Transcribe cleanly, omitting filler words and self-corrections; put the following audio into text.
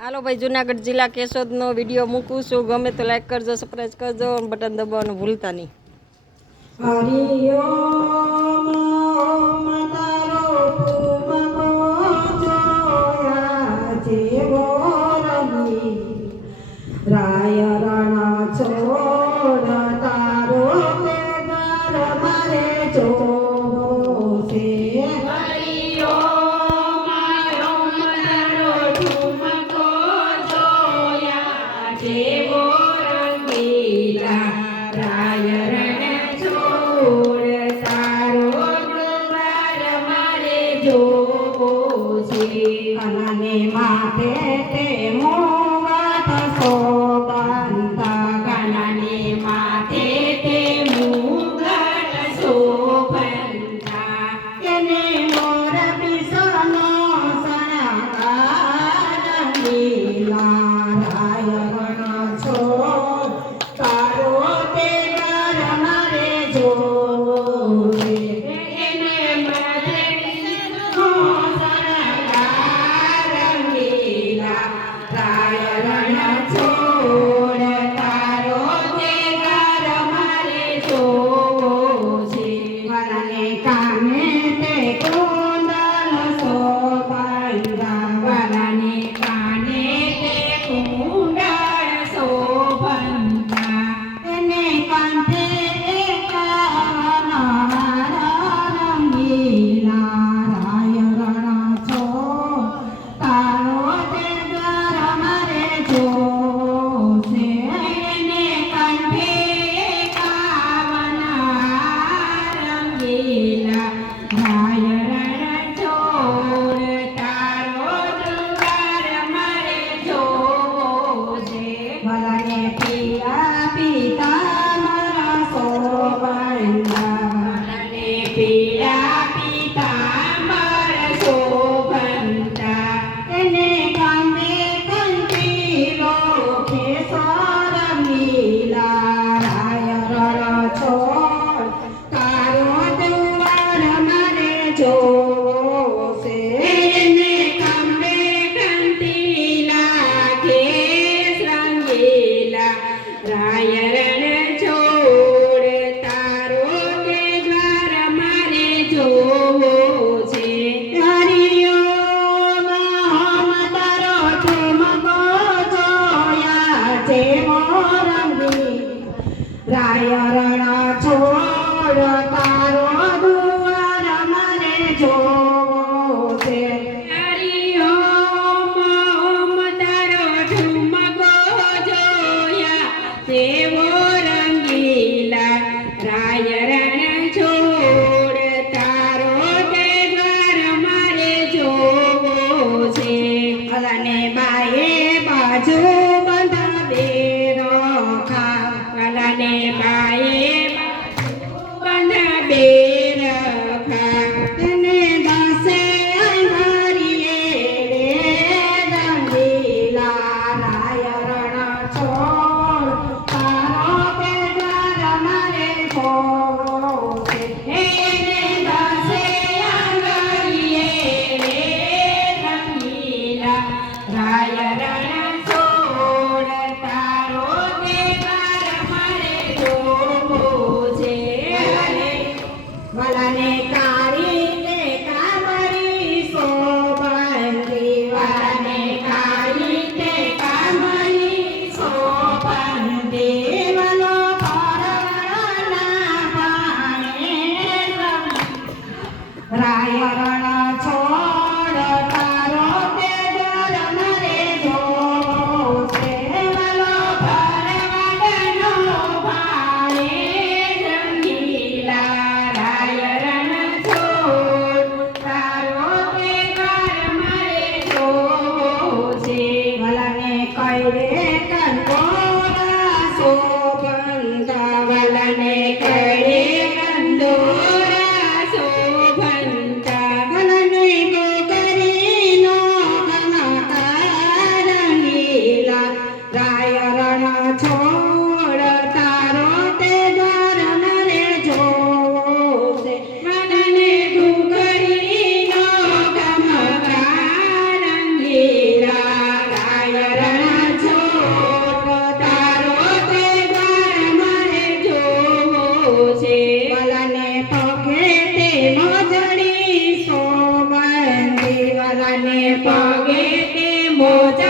હાલો ભાઈ, જુનાગઢ જિલ્લા કેશોદનો વિડીયો મૂકું છું. ગમે તો લાઈક કરજો, સબસ્ક્રાઈબ કરજો, બટન દબાવવાનું ભૂલતા નહીં. હરિઓમ ઓમ તારો તુમકો જોયા જેવો રવિ રાય રણ છોડ તારો તે ઘર મારે જોવો છે. હરિઓમ ઓમ તારો તુમકો જોયા જેવો રંગીલા રાય રણ છોડ તારો દ્વાર મારે જોવો છે. કનને માથે તે મોગાટ શોભંતા કાનાને માથે તે મુગટ શોભંતા એને મોર પીસનો શણગાર લીલા રાય રણ છોડ તારો તે ઘર મારે જોવો છે. એને મદરીનો શણગાર લીલા રાય રણ છોડ તારો તે ઘર મારે જોવો છે. વરને કાને તે કુંડલ શોભંતા વાલાને કાને તે કુંડળ શોભંતા એને કંઠે એકાવન રંગીલા રાય રણ છોડ તારો તે ઘર મારે જોવો છે. એને કંઠે એકાવન રંગીલા રાય રણ છોડ તારો દ્વાર મારે જોવો છે. વરને પિયા પિતાંબર શોભંતા વાલાને પીળા પીતાંબર શોભંતા એને કાંદે કંઠીલો કેસર લીલા રાય રણ છોડ તારો દ્વાર મારે જોવો છે. એને ખંભે કંઠીલા કેસ રંગીલા રાય રણ છોડ તારો તે દ્વાર મારે જોવો છે. હરિઓમ ઓમ તારો ઠુમકો જોયા જેવો રંગી રાય રણ છોડ તારો દ્વાર મારે જોવો છે. હરિઓમ ઓમ તારો ઠુમકો જોયા તેવો રંગીલા રાય રણ છોડ તારો તે દ્વાર મારે જોવો છે. અને બાએ બાજુ બંધાવે રખા વાલાને બાએ બંધાવે રખા તેને દાસે અંધારીએ રંગીલા રાય રણ છોડ તારો તે ઘર મારે જોવો છે. એને દાસે આંગળીએ રંગીલા રાય રણ છોડ તારો તે ઘર મારે જોવો છે. વલાને કાળી તે કામરી શોભંતી વાલાને કાળી તે કામળી શોભંતી દેવલો પરવળના પાણે રાય રણ છોડ તારો તે ઘર મારે જોવો મોજા